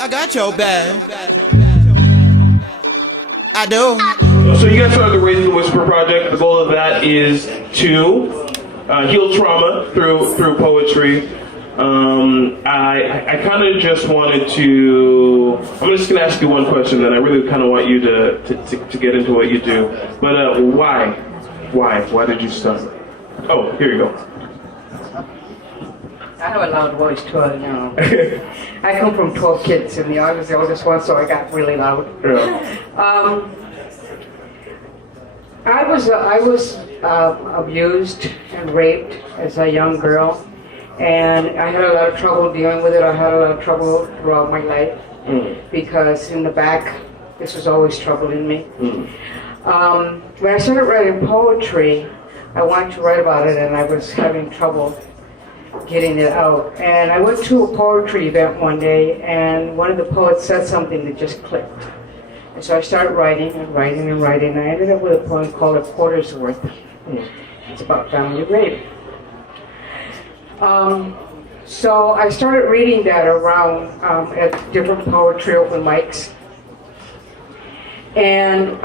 I got your back. I do. So you guys started the Raise the Whisper project. The goal of that is to heal trauma through poetry. I kind of just wanted to. I'm just gonna ask you one question, then I really kind of want you to get into what you do. But why? Why did you start? Oh, here you go. I have a loud voice too, I know. I come from 12 kids, and I was the oldest one, so I got really loud. Yeah. I was abused and raped as a young girl, and I had a lot of trouble dealing with it. I had a lot of trouble throughout my life because in the back, this was always troubling me. When I started writing poetry, I wanted to write about it, and I was having trouble getting it out. And I went to a poetry event one day, and one of the poets said something that just clicked. And so I started writing and writing and writing, and I ended up with a poem called A Quarter's Worth. It's about family rape. So I started reading that around at different poetry open mics. And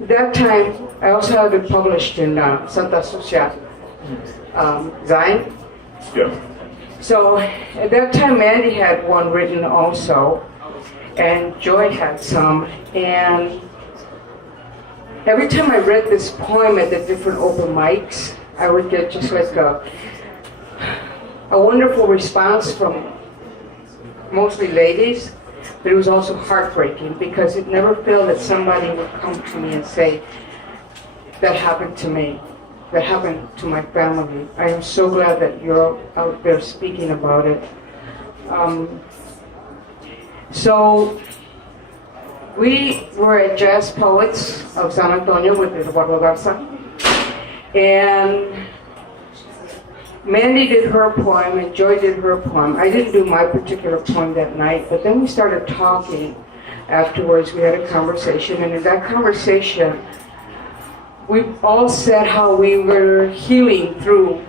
that time, I also had it published in Santa Sucia, Zion. Yeah. So at that time, Mandy had one written also, and Joy had some. And every time I read this poem at the different open mics, I would get just like a wonderful response from mostly ladies, but it was also heartbreaking because it never felt that somebody would come to me and say, that happened to me. That happened to my family. I am so glad that you're out there speaking about it. So we were at Jazz Poets of San Antonio with Eduardo Garza, and Mandy did her poem and Joy did her poem. I didn't do my particular poem that night, but then we started talking afterwards. We had a conversation, and in that conversation, we all said how we were healing through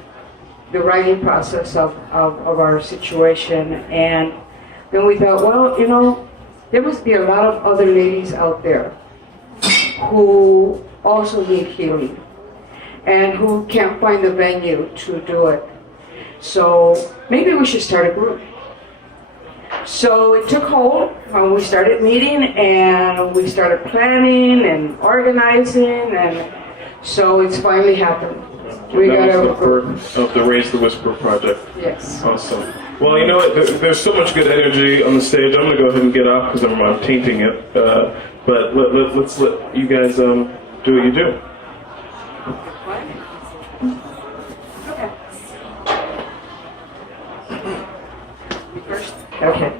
the writing process of our situation. And then we thought, well, you know, there must be a lot of other ladies out there who also need healing and who can't find the venue to do it. So maybe we should start a group. So it took hold when we started meeting, and we started planning and organizing, and so it's finally happened. We that got was the birth of the Raise the Whisper project. Yes. Awesome. Well, you know what? There's so much good energy on the stage. I'm going to go ahead and get off because I'm tainting it. But let's let you guys do what you do. Okay.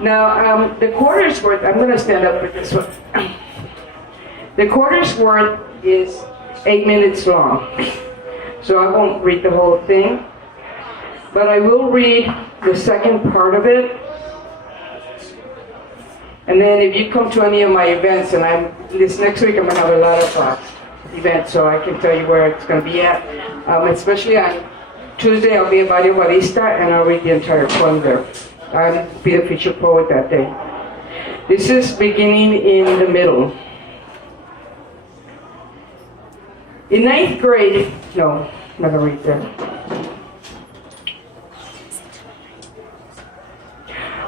Now, the quarter's worth, I'm going to stand up for this one. The quarter's worth is 8 minutes long. So I won't read the whole thing, but I will read the second part of it. And then if you come to any of my events, and this next week I'm going to have a lot of events, so I can tell you where it's going to be at. Especially on Tuesday, I'll be at Barrio Barista, and I'll read the entire poem there. I'll be the featured poet that day. This is beginning in the middle. In 9th grade, no, I'm not going to read that.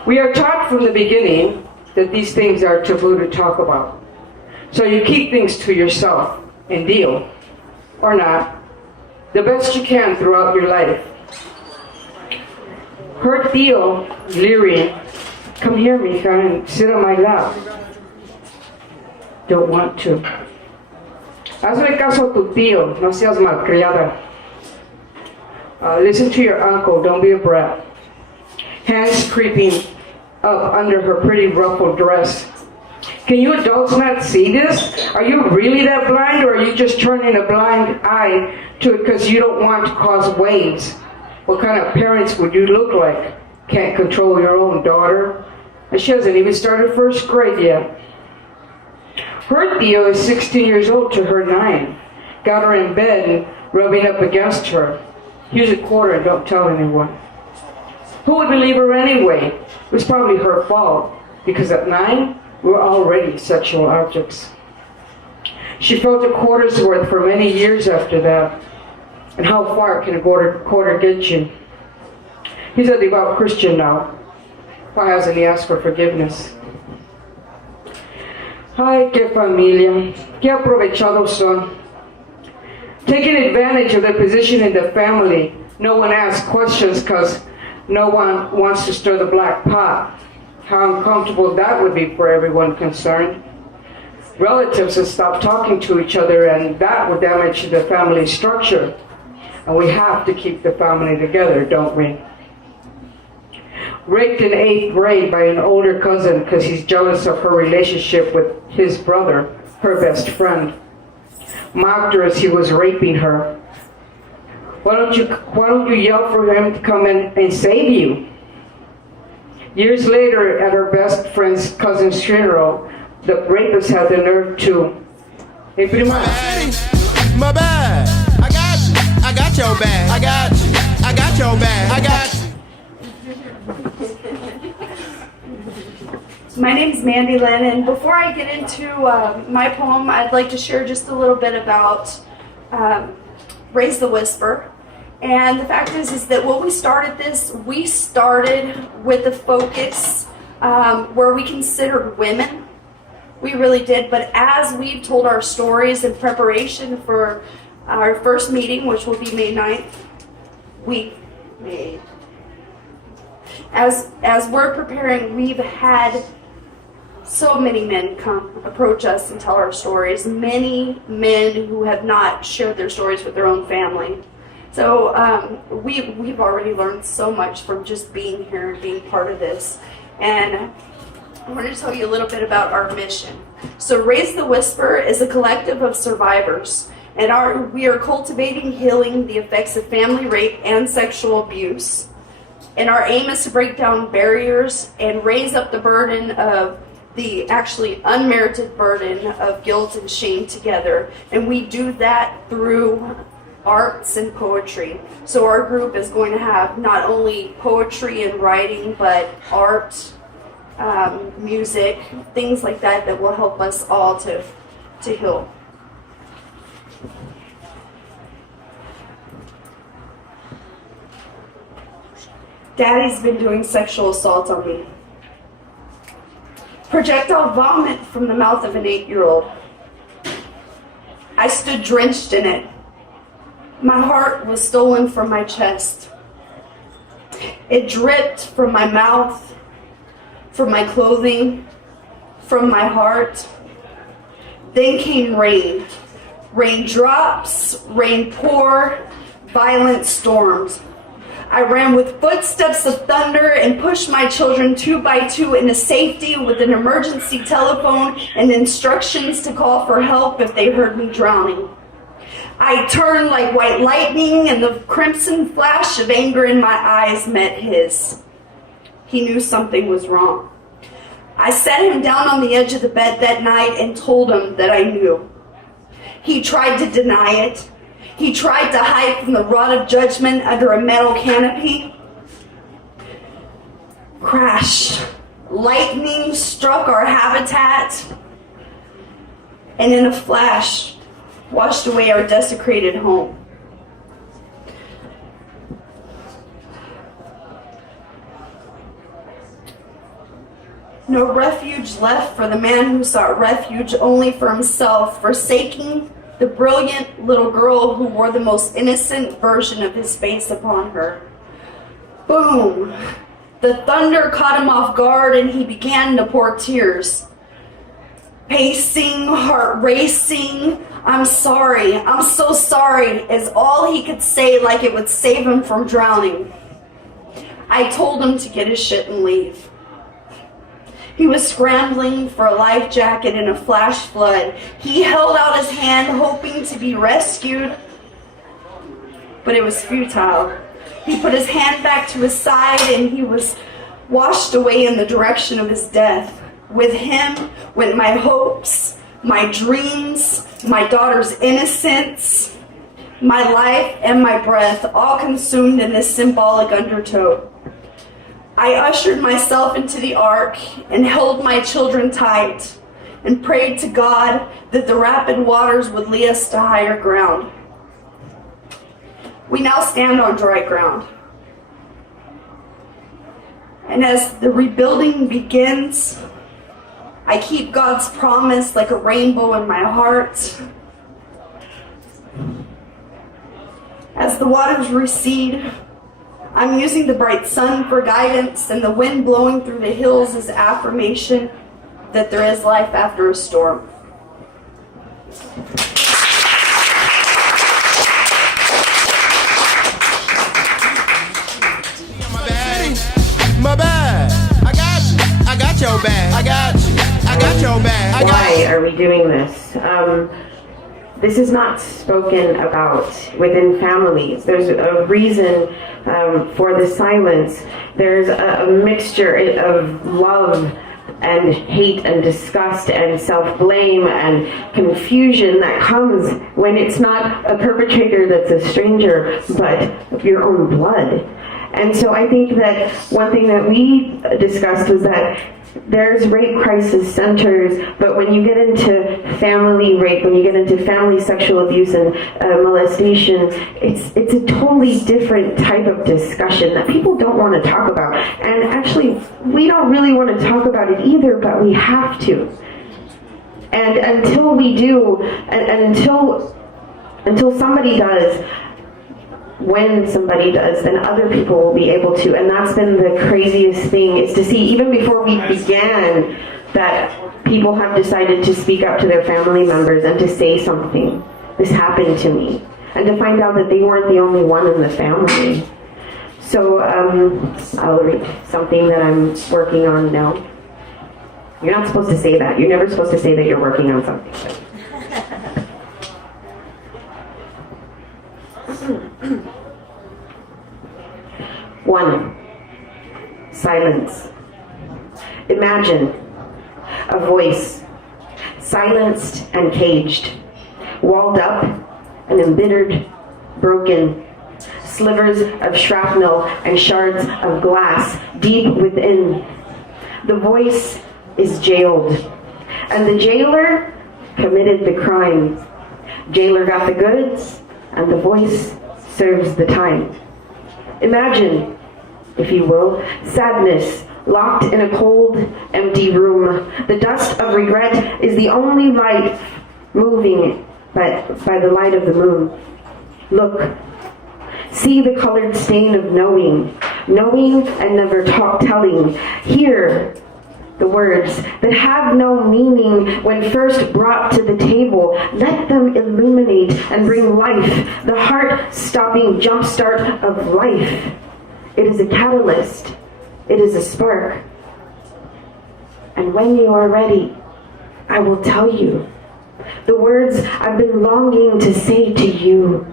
We are taught from the beginning that these things are taboo to talk about. So you keep things to yourself and deal, or not, the best you can throughout your life. Hurt deal, leering, come here, mija, and sit on my lap. Don't want to. Hazle caso a tu tío, no seas malcriada. Listen to your uncle, don't be a brat. Hands creeping up under her pretty ruffled dress. Can you adults not see this? Are you really that blind, or are you just turning a blind eye to it because you don't want to cause waves? What kind of parents would you look like? Can't control your own daughter? And she hasn't even started 1st grade yet. Her Theo is 16 years old to her 9. Got her in bed and rubbing up against her. Here's a quarter and don't tell anyone. Who would believe her anyway? It was probably her fault, because at 9, we were already sexual objects. She felt a quarter's worth for many years after that. And how far can a quarter get you? He's a devout Christian now. Why hasn't he asked for forgiveness? Ay, qué familia. Qué aprovechados son. Taking advantage of their position in the family. No one asks questions because no one wants to stir the black pot. How uncomfortable that would be for everyone concerned. Relatives would stop talking to each other, and that would damage the family structure. And we have to keep the family together, don't we? Raped in 8th grade by an older cousin because he's jealous of her relationship with his brother, her best friend. Mocked her as he was raping her. Why don't you yell for him to come in and save you? Years later, at her best friend's cousin's funeral, the rapist had the nerve to, hey, prima. My bad. I got your bag. I got your bag. I got you. My name's Mandy Lynn, and before I get into my poem, I'd like to share just a little bit about Raise the Whisper. And the fact is that when we started this, we started with the focus where we considered women. We really did, but as we've told our stories in preparation for our first meeting, which will be May 9th, as we're preparing, we've had so many men come approach us and tell our stories. Many men who have not shared their stories with their own family. So we've already learned so much from just being here and being part of this. And I want to tell you a little bit about our mission. So Raise the Whisper is a collective of survivors, and we are cultivating healing the effects of family rape and sexual abuse. And our aim is to break down barriers and raise up the burden of the actually unmerited burden of guilt and shame together. And we do that through arts and poetry. So our group is going to have not only poetry and writing, but art, music, things like that that will help us all to heal. Daddy's been doing sexual assault on me. Projectile vomit from the mouth of an 8-year-old. I stood drenched in it. My heart was stolen from my chest. It dripped from my mouth, from my clothing, from my heart. Then came rain. Raindrops, rain pour, violent storms. I ran with footsteps of thunder and pushed my children 2 by 2 into safety with an emergency telephone and instructions to call for help if they heard me drowning. I turned like white lightning, and the crimson flash of anger in my eyes met his. He knew something was wrong. I sat him down on the edge of the bed that night and told him that I knew. He tried to deny it. He tried to hide from the rod of judgment under a metal canopy. Crash. Lightning struck our habitat, and in a flash, washed away our desecrated home. No refuge left for the man who sought refuge only for himself, forsaking the brilliant little girl who wore the most innocent version of his face upon her. Boom! The thunder caught him off guard, and he began to pour tears. Pacing, heart racing, I'm sorry, I'm so sorry, is all he could say, like it would save him from drowning. I told him to get his shit and leave. He was scrambling for a life jacket in a flash flood. He held out his hand, hoping to be rescued, but it was futile. He put his hand back to his side, and he was washed away in the direction of his death. With him went my hopes, my dreams, my daughter's innocence, my life and my breath, all consumed in this symbolic undertow. I ushered myself into the ark and held my children tight and prayed to God that the rapid waters would lead us to higher ground. We now stand on dry ground. And as the rebuilding begins, I keep God's promise like a rainbow in my heart. As the waters recede, I'm using the bright sun for guidance and the wind blowing through the hills as affirmation that there is life after a storm. My bag. I got your bag. I got your bag. Why are we doing this? This is not spoken about within families. There's a reason for the silence. There's a mixture of love and hate and disgust and self-blame and confusion that comes when it's not a perpetrator that's a stranger, but your own blood. And so I think that one thing that we discussed was that there's rape crisis centers, but when you get into family rape, when you get into family sexual abuse and molestation, it's a totally different type of discussion that people don't want to talk about. And actually, we don't really want to talk about it either, but we have to. And until we do, and until somebody does, when somebody does, then other people will be able to. And that's been the craziest thing, is to see, even before we began, that people have decided to speak up to their family members and to say something. This happened to me. And to find out that they weren't the only one in the family. So I'll read something that I'm working on now. You're not supposed to say that. You're never supposed to say that you're working on something. 1. Silence. Imagine a voice, silenced and caged, walled up and embittered, broken, slivers of shrapnel and shards of glass deep within. The voice is jailed, and the jailer committed the crime. Jailer got the goods, and the voice serves the time. Imagine, if you will, sadness locked in a cold, empty room. The dust of regret is the only light moving by the light of the moon. Look, see the colored stain of knowing and never telling. Hear the words that have no meaning when first brought to the table. Let them illuminate and bring life, the heart-stopping jumpstart of life. It is a catalyst. It is a spark. And when you are ready, I will tell you the words I've been longing to say to you.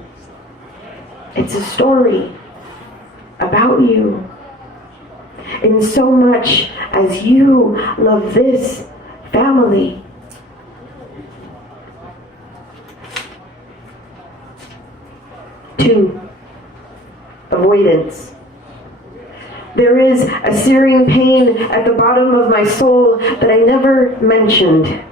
It's a story about you. In so much as you love this family. Two, avoidance. There is a searing pain at the bottom of my soul that I never mentioned.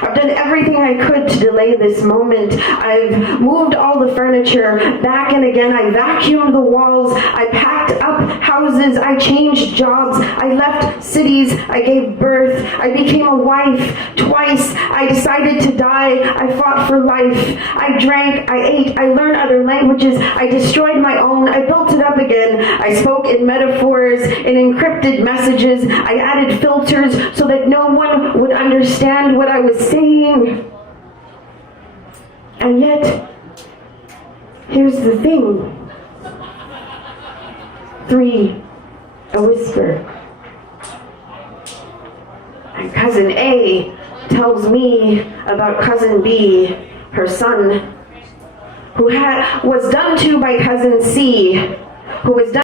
I've done everything I could to delay this moment. I've moved all the furniture back and again. I vacuumed the walls. I packed up houses. I changed jobs. I left cities. I gave birth. I became a wife twice. I decided to die. I fought for life. I drank. I ate. I learned other languages. I destroyed my own. I built it up again. I spoke in metaphors, in encrypted messages. I added filters so that no one would understand what I was saying. And yet, here's the thing. 3, a whisper. And Cousin A tells me about Cousin B, her son, who was done to by Cousin C, who was done